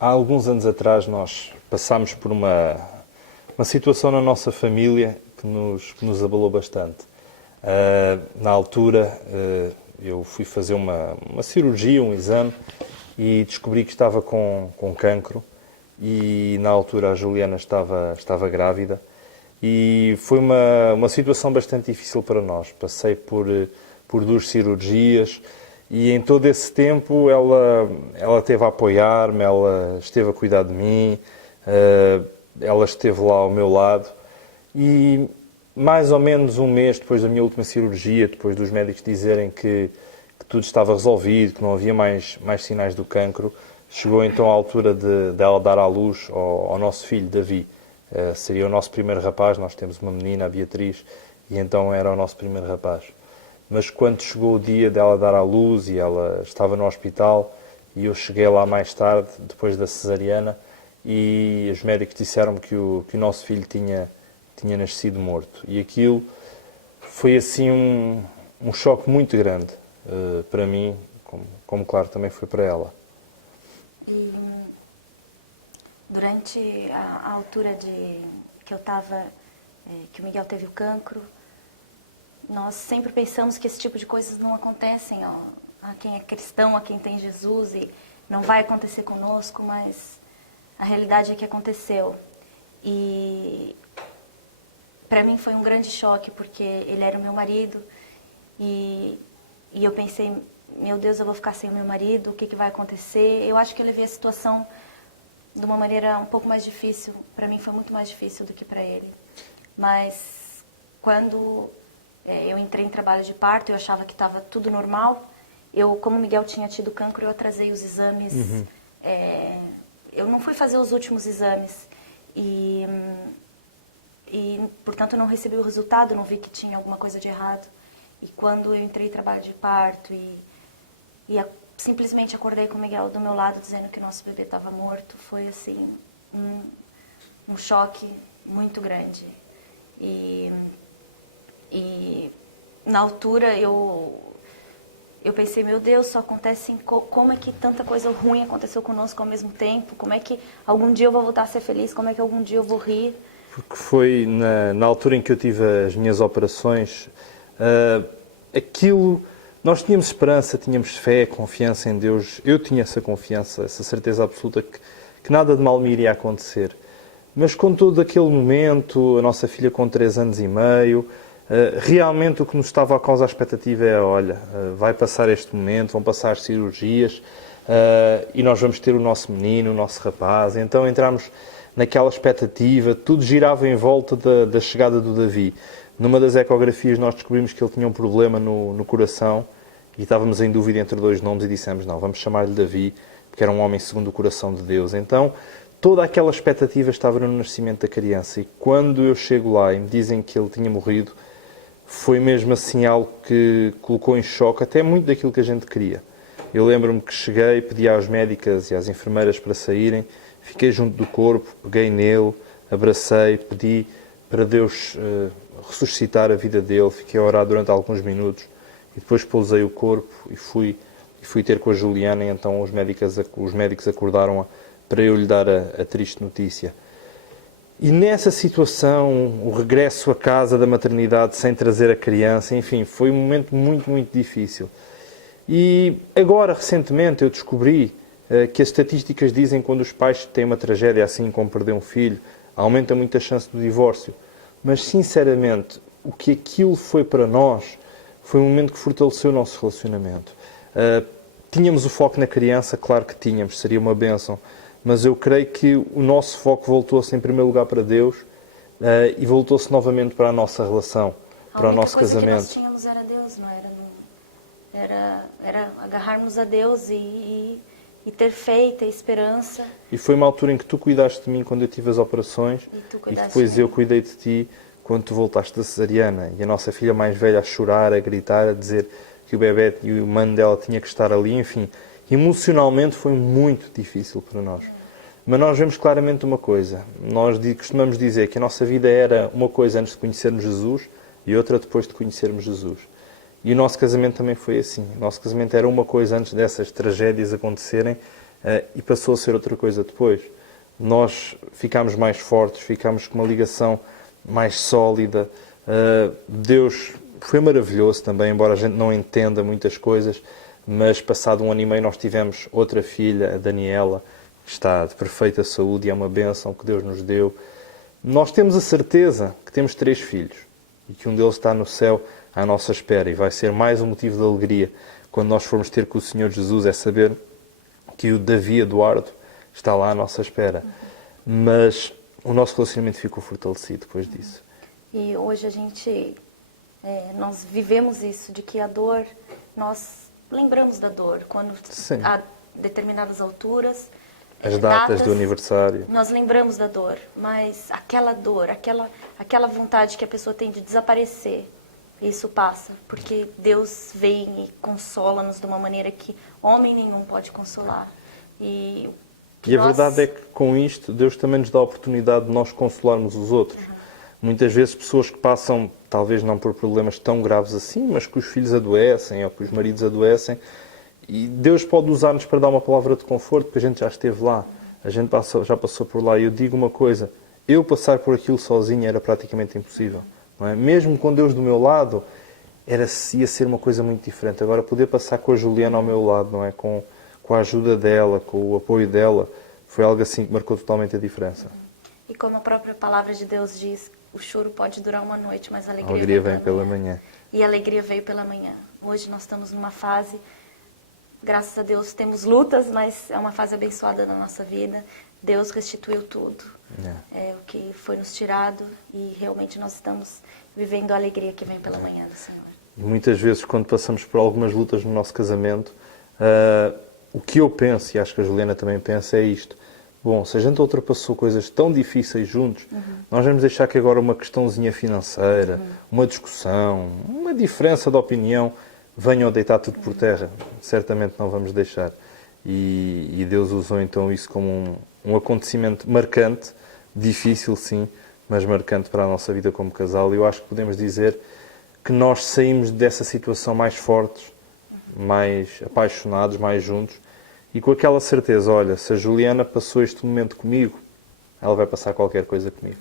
Há alguns anos atrás nós passámos por uma situação na nossa família que nos abalou bastante. Na altura, eu fui fazer uma cirurgia, um exame, e descobri que estava com cancro. E na altura a Juliana estava grávida. E foi uma situação bastante difícil para nós. Passei por duas cirurgias e em todo esse tempo ela esteve a apoiar-me, ela esteve a cuidar de mim, ela esteve lá ao meu lado. E mais ou menos um mês depois da minha última cirurgia, depois dos médicos dizerem que tudo estava resolvido, que não havia mais sinais do cancro, chegou então a altura dela dar à luz ao nosso filho, Davi. Seria o nosso primeiro rapaz, nós temos uma menina, a Beatriz, e então era o nosso primeiro rapaz. Mas quando chegou o dia dela dar à luz e ela estava no hospital, e eu cheguei lá mais tarde, depois da cesariana, e os médicos disseram-me que o nosso filho tinha nascido morto. E aquilo foi assim um choque muito grande para mim, como claro também foi para ela. E durante a altura que eu estava, que o Miguel teve o cancro, nós sempre pensamos que esse tipo de coisas não acontecem a quem é cristão, a quem tem Jesus, e não vai acontecer conosco, mas a realidade é que aconteceu. E para mim foi um grande choque, porque ele era o meu marido, e eu pensei, meu Deus, eu vou ficar sem o meu marido, o que vai acontecer? Eu acho que eu levei a situação de uma maneira um pouco mais difícil. Para mim foi muito mais difícil do que para ele. Mas quando eu entrei em trabalho de parto, eu achava que estava tudo normal. Como o Miguel tinha tido cancro, eu atrasei os exames. Uhum. Eu não fui fazer os últimos exames. E, portanto, eu não recebi o resultado, não vi que tinha alguma coisa de errado. E quando eu entrei em trabalho de parto simplesmente acordei com o Miguel do meu lado dizendo que o nosso bebê estava morto, foi assim um choque muito grande. E na altura eu pensei, meu Deus, só acontece como é que tanta coisa ruim aconteceu conosco ao mesmo tempo? Como é que algum dia eu vou voltar a ser feliz? Como é que algum dia eu vou rir? Porque foi na altura em que eu tive as minhas operações, aquilo, nós tínhamos esperança, tínhamos fé, confiança em Deus. Eu tinha essa confiança, essa certeza absoluta que nada de mal me iria acontecer. Mas com todo aquele momento, a nossa filha com 3 anos e meio, realmente o que nos estava a causar expectativa é, olha, vai passar este momento, vão passar as cirurgias, e nós vamos ter o nosso menino, o nosso rapaz. Então entramos naquela expectativa, tudo girava em volta da chegada do Davi. Numa das ecografias nós descobrimos que ele tinha um problema no coração e estávamos em dúvida entre 2 nomes e dissemos, não, vamos chamar-lhe Davi, porque era um homem segundo o coração de Deus. Então, toda aquela expectativa estava no nascimento da criança, e quando eu chego lá e me dizem que ele tinha morrido, foi mesmo assim algo que colocou em choque até muito daquilo que a gente queria. Eu lembro-me que cheguei, pedi às médicas e às enfermeiras para saírem, fiquei junto do corpo, peguei nele, abracei, pedi para Deus ressuscitar a vida dele, fiquei a orar durante alguns minutos e depois pousei o corpo e fui ter com a Juliana, e então os médicos acordaram-a para eu lhe dar a triste notícia. E nessa situação, o regresso à casa da maternidade sem trazer a criança, enfim, foi um momento muito, muito difícil. E agora, recentemente, eu descobri que as estatísticas dizem que quando os pais têm uma tragédia assim como perder um filho, aumenta muito a chance do divórcio. Mas, sinceramente, o que aquilo foi para nós foi um momento que fortaleceu o nosso relacionamento. Tínhamos o foco na criança, claro que tínhamos, seria uma bênção, mas eu creio que o nosso foco voltou-se em primeiro lugar para Deus e voltou-se novamente para a nossa relação, para o nosso casamento. A única coisa que nós tínhamos era Deus, não era? Era agarrarmos a Deus e ter fé e ter esperança. E foi uma altura em que tu cuidaste de mim quando eu tive as operações e depois eu cuidei de ti quando tu voltaste da cesariana. E a nossa filha mais velha a chorar, a gritar, a dizer que o bebê e o mano dela tinha que estar ali, enfim. Emocionalmente foi muito difícil para nós. Mas nós vemos claramente uma coisa. Nós costumamos dizer que a nossa vida era uma coisa antes de conhecermos Jesus e outra depois de conhecermos Jesus. E o nosso casamento também foi assim. O nosso casamento era uma coisa antes dessas tragédias acontecerem e passou a ser outra coisa depois. Nós ficámos mais fortes, ficámos com uma ligação mais sólida. Deus foi maravilhoso também, embora a gente não entenda muitas coisas, mas passado 1 ano e meio nós tivemos outra filha, a Daniela, que está de perfeita saúde e é uma bênção que Deus nos deu. Nós temos a certeza que temos 3 filhos e que um deles está no céu à nossa espera e vai ser mais um motivo de alegria quando nós formos ter com o Senhor Jesus, é saber que o Davi Eduardo está lá à nossa espera. Mas o nosso relacionamento ficou fortalecido depois disso. E hoje nós vivemos isso, de que a dor, nós lembramos da dor quando Sim. há determinadas alturas, As datas do aniversário. nós lembramos da dor, mas aquela dor, aquela vontade que a pessoa tem de desaparecer, isso passa, porque Deus vem e consola-nos de uma maneira que homem nenhum pode consolar. E a verdade é que com isto Deus também nos dá a oportunidade de nós consolarmos os outros. Muitas vezes pessoas que passam, talvez não por problemas tão graves assim, mas que os filhos adoecem ou que os maridos adoecem, e Deus pode usar-nos para dar uma palavra de conforto, porque a gente já esteve lá, a gente já passou por lá. E eu digo uma coisa, eu passar por aquilo sozinho era praticamente impossível. Não é? Mesmo com Deus do meu lado, ia ser uma coisa muito diferente. Agora, poder passar com a Juliana ao meu lado, não é? Com a ajuda dela, com o apoio dela, foi algo assim que marcou totalmente a diferença. E como a própria palavra de Deus diz, o choro pode durar uma noite, mas a A alegria alegria vem pela manhã. E a alegria veio pela manhã. Hoje nós estamos numa fase, graças a Deus temos lutas, mas é uma fase abençoada na nossa vida. Deus restituiu tudo. É o que foi nos tirado e realmente nós estamos vivendo a alegria que vem pela manhã do Senhor. Muitas vezes, quando passamos por algumas lutas no nosso casamento, o que eu penso, e acho que a Juliana também pensa, é isto. Bom, se a gente ultrapassou coisas tão difíceis juntos, nós vamos deixar que agora uma questãozinha financeira, uma discussão, uma diferença de opinião, venham deitar tudo por terra. Certamente não vamos deixar. E Deus usou então isso como um acontecimento marcante, difícil sim, mas marcante para a nossa vida como casal. E eu acho que podemos dizer que nós saímos dessa situação mais fortes, mais apaixonados, mais juntos, e com aquela certeza, olha, se a Juliana passou este momento comigo, ela vai passar qualquer coisa comigo.